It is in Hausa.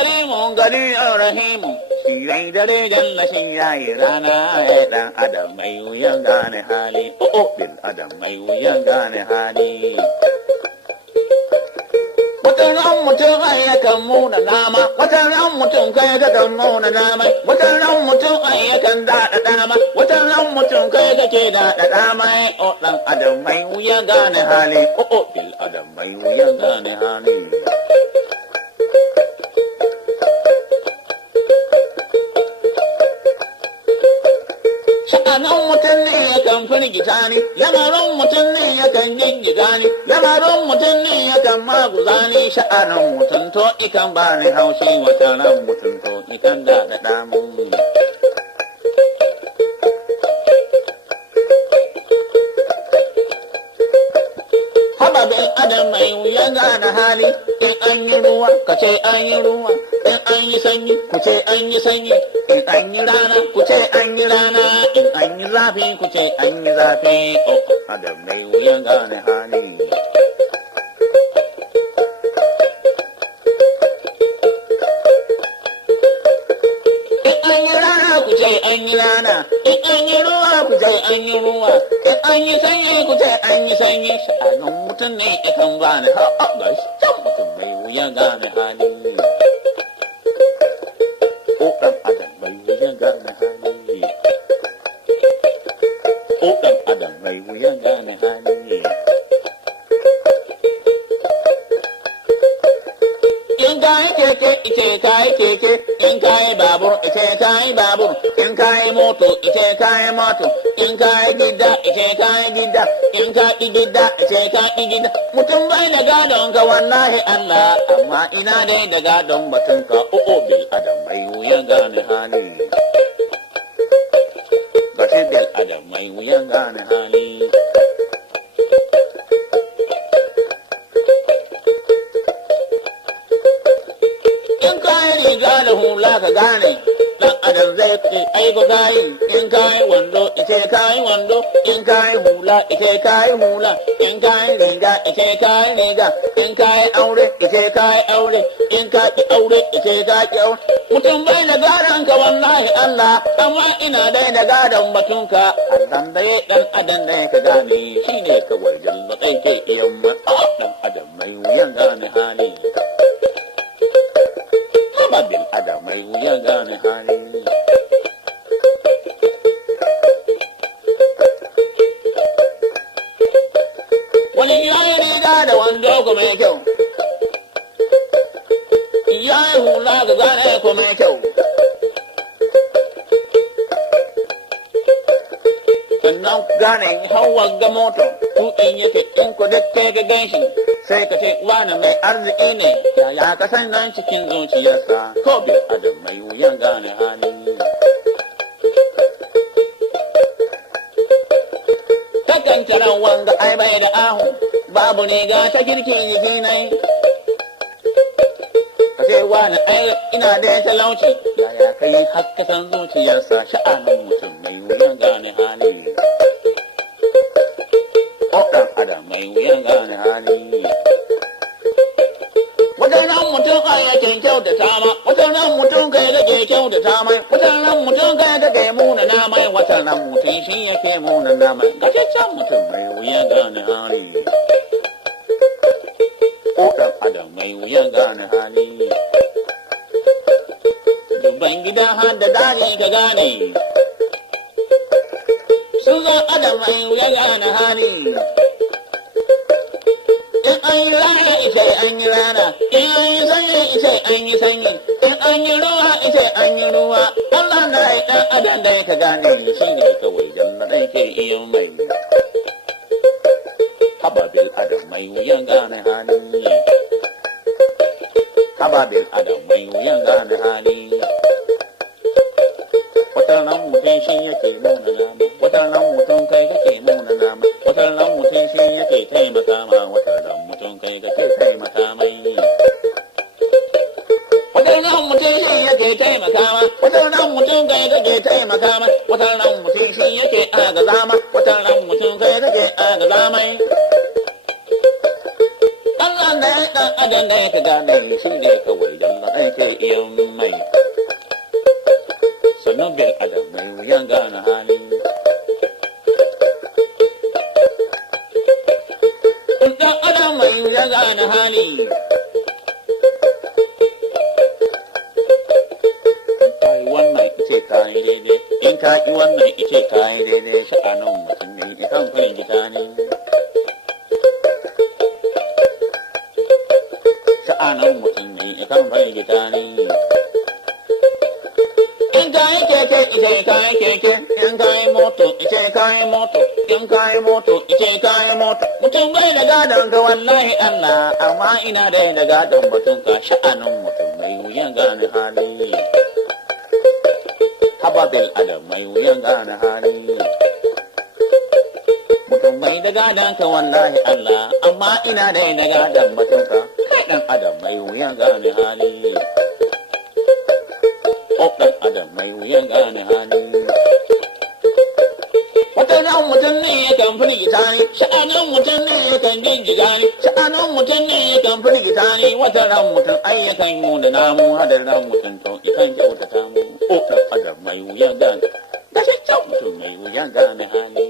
karimu gari rahimu shi yayi dare jalla shi yayi rana dan adam mai wuyan gane hali bil adam mai wuyan gane hali. Watan ran mutum ai yakan muna nama, watan ran mutum kai ga kan muna nama, watan ran mutum ai yakan daɗa dama, watan ran mutum kai ga ke daɗa dama, dan adam mai wuyan gane hali bil adam mai wuyan gane hali. Sha'anin mutum ne yakan firgita ni, lamarin mutum ne yakan gingiga ni, lamarin mutum ne yakan maguza ni, sha'anin mutum to ikan ba ni haushi, wata ran mutum to ikan da damun. Haba bin adam mai wuyan gane hali, in an yi ruwa ka ce an yi ruwa, in an yi sanyi ku ce an yi sanyi, in an yi rana ku ce an yi rana, in an yi zafi ku ce an yi zafi, adam mai wuyan gane hali. In an yi rana ku ce an yi rana, in an yi ruwa ku ce an yi ruwa, in an yi sanyi ku ce an yi sanyi, sha'anin mutum ne ikan bani ha'a ga shi can mutum mai wuyan gane hali. Dan adam mai wuyan gane hali. Dan adam mai wuyan gane hali. In kayi keke ice kayi keke, in kayi babur ice kayi babur, in kayi moto ice kayi moto, in kayi gida ice kayi gida, in kayi gida ice kayi gida. Mutum bai da gadon ka wallahi Allah, amma ina dai da gadon batun ka bil adam mai wuyan gane hali. Gashi bil adam mai wuyan gane hali. In kayi riga da hula ka gane, dan adam zai fi aiko kayi, in kayi wando ice kayi wando, in kayi hula ice kayi hula, in kayi riga ice kayi riga, in kayi aure ice kayi aure, in kayi aure ice kayi aure. Mutum bai da gadon ka wallahi Allah, amma ina dai da gadon batunka, Allah dai dan adam dai ka gane, shi ne kawai jalla kai ke iya dan adam mai wuyan gane hali. Babin adam mai wuyan gane hali. Wani yayi riga da wando ko mai kyau, yayi hula ga gane ko mai kyau, sannan gane hawa ga moto tuƙin yake in ku duk kai ga ganshi sai ka ce wani mai arziki ne, yaya ka san nan cikin zuciyarsa ko bil adam mai wuyan gane hali. Takan kiran wanga ai bai da ahu, babu ne ga ta kirkin jiki nai, ka ce wani ai ina da talauci, yaya ka yi hakka san zuciyarsa, sha'anin mutum mai wuyan gane hali. Dan adam mai wuyan gane hali. Wadannan mutum kai yake kyautata ma, wadannan mutum kai yake kyautata mai, wadannan mutum kai yake muna na mai, wadannan mutum shi yake muna na mai, gaskiya mutum mai wuyan gane hali. Dan adam mai wuyan gane hali. Dubban gida har da daji ka gane, sun zo adam mai wuyan gane hali. In an yi rana ita an yi rana, in an yi sanyi ita an yi sanyi, in an yi ruwa ita an yi ruwa, Allah na yi ɗan adam da ka gane shi ne kawai janna ɗan ke iya mai. Haba bil adam mai wuyan gane hali. Haba bil adam mai wuyan gane hali. Wata ran mutum shi yake nuna nama, wata ran mutum kai kake nuna nama, wata ran mutum shi yake taimaka ma, wata ran mutum kai kake taimaka mai. Wata ran mutum shi yake taimaka ma, wata ran mutum kai kake taimaka ma, wata ran mutum shi yake agaza ma, wata ran mutum kai kake agaza mai. Allah ne dan adam da ka gane shi ne kawai yalla ake iya mai sannan bil adam mai wuyan gane hali dan adam mai wuyan gane hali kai wannan ice kai daidai in ka ki wannan ice kai daidai sha'anin mutum ne ikan farin gita ne sha'anin mutum ne ikan farin gita ne in kayi keke ice kayi keke in kayi moto ice kayi moto in kayi moto ice kayi moto mutum bai da gadon ka wallahi Allah amma ina da gadon mutum ka sha'anin mutum mai wuyan gane hali haba bil adam mai wuyan gane hali mutum mai da gadon ka wallahi Allah amma ina da gadon mutum ka kai dan adam mai wuyan gane hali ɗan adam mai wuyan gane hali wata ran mutum ne ya kan firgita ne sha'anin mutum ne ya kan jinjiga ne sha'anin mutum ne ya kan firgita ne wata ran mutum ai ya kan yi da namu hadar ran mutum to ikan kyautata mu ɗan adam mai wuyan gane gashi mutum mai wuyan gane hali